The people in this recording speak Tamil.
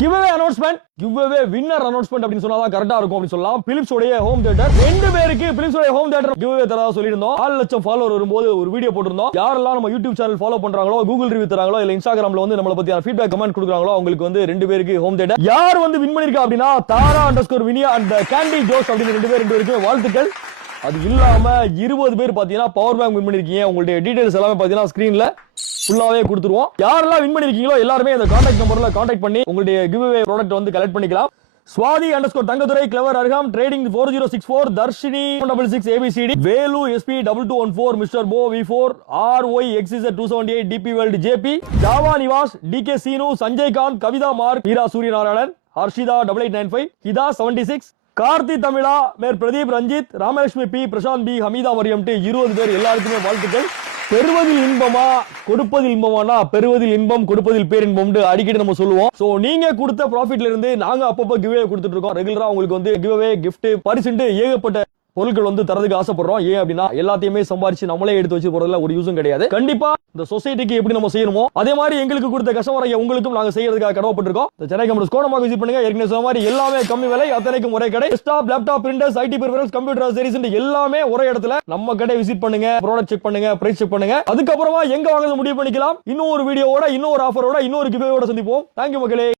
giveaway announcement, giveaway winner announcement அப்படினு சொன்னா தான் கரெக்ட்டா இருக்கும் அப்படி சொல்லலாம். பிலிப்ஸ் உடைய ஹோம் தியேட்டர் ரெண்டு பேருக்கு பிலிப்ஸ் உடைய ஹோம் தியேட்டர் giveaway தரதா சொல்லிருந்தோம். 4 லட்சம் ஃபாலோவர் வரும்போது ஒரு வீடியோ போட்டுருந்தோம். யாரெல்லாம் நம்ம YouTube சேனல் ஃபாலோ பண்றாங்களோ, Google ரிவ்யூ தராங்களோ இல்ல Instagramல வந்து நம்மள பத்தியான ஃபீட்பேக் கமெண்ட் கொடுக்குறாங்களோ அவங்களுக்கு வந்து ரெண்டு பேருக்கு ஹோம் தியேட்டர். யார் வந்து வின் பண்ணிருக்கா அப்படினா Tara_Vinia and Candy Josh அப்படி ரெண்டு பேருக்கு வாழ்த்துக்கள். அது இல்லாம 20 பேர் பாத்தீங்கன்னா பவர் பேங்க் வின் பண்ணிருக்கீங்க. உங்களுடைய டீடைல்ஸ் எல்லாமே பாத்தீங்கன்னா ஸ்கிரீன்ல ஃபுல்லாவே கொடுத்துருவோம். யாரெல்லாம் வின் பண்ணிருக்கீங்களோ எல்லாருமே அந்த கான்டாக்ட் நம்பர்ல கான்டாக்ட் பண்ணி உங்களுடைய கிவ்அவே ப்ராடக்ட் வந்து கலெக்ட் பண்ணிக்கலாம். Swati_Tangaturai, Clever Arham, Trading 4064, Darshini 166 ABCD, Velu SP 2214, Mr. Bo V4, RYXZ 278, DP World JP, Java Nivas, DK Sinu, Sanjay Khan, Kavita Mark, Meera Suryanarayanan, Harshida 8895, Hida 76, Karthi Tamizha, மேர் Pradeep Ranjith, Ramalakshmi B, Prashanth B, Hameeda Mariyam D 20 பேர் எல்லாருக்குமே வாழ்த்துக்கள். பெறுவதில் இன்பமா கொடுப்பதில் இன்பமானா பெறுவதில் இன்பம் கொடுப்பதில் பேரின்பம் அடிக்கடி நம்ம சொல்லுவோம். சோ நீங்க கொடுத்த ப்ராஃபிட்ல இருந்து நாங்க அப்பப்போ கிவ்அவே கொடுத்துட்டு இருக்கோம். ரெகுலரா உங்களுக்கு வந்து கிவ்அவே கிஃப்ட் பரிசுண்டு ஏகப்பட்ட பொருட்கள் வந்து தரதுக்கு ஆசைப்படுறோம். ஏன் அப்படின்னா எல்லாத்தையுமே சம்பாரிச்சு நம்மளே எடுத்து வச்சு போறதுல ஒரு யூஸும் கிடையாது. கண்டிப்பா இந்த சொசைட்டிக்கு எப்படி நம்ம செய்யணுமோ அதே மாதிரி எங்களுக்கு கொடுத்த கஸ்டமர் உங்களுக்கும் நாங்க செய்யறதுக்காக கடமைப்பட்டிருக்கோம். சென்னை கம்ப்யூட்டர்ஸ் கோடமாக விசிட் பண்ணுங்க. ஏற்கனவே சொன்ன மாதிரி எல்லாமே கம்மி விலை, அத்தனைக்கும் ஒரே கடை. Desktop, laptop, printers, IT performance, computer accessories எல்லாமே ஒரே இடத்துல. நம்ம கடை விசிட் பண்ணுங்க, ப்ராடக்ட் செக் பண்ணுங்க, பிரைஸ் செக் பண்ணுங்க. அதுக்கப்புறமா எங்க வாங்குறது முடிவு பண்ணிக்கலாம். இன்னொரு வீடியோவோட, இன்னொரு ஆஃபரோட, இன்னொரு கிவ்அவேயோட சந்திப்போம். தேங்க்யூ மக்களே.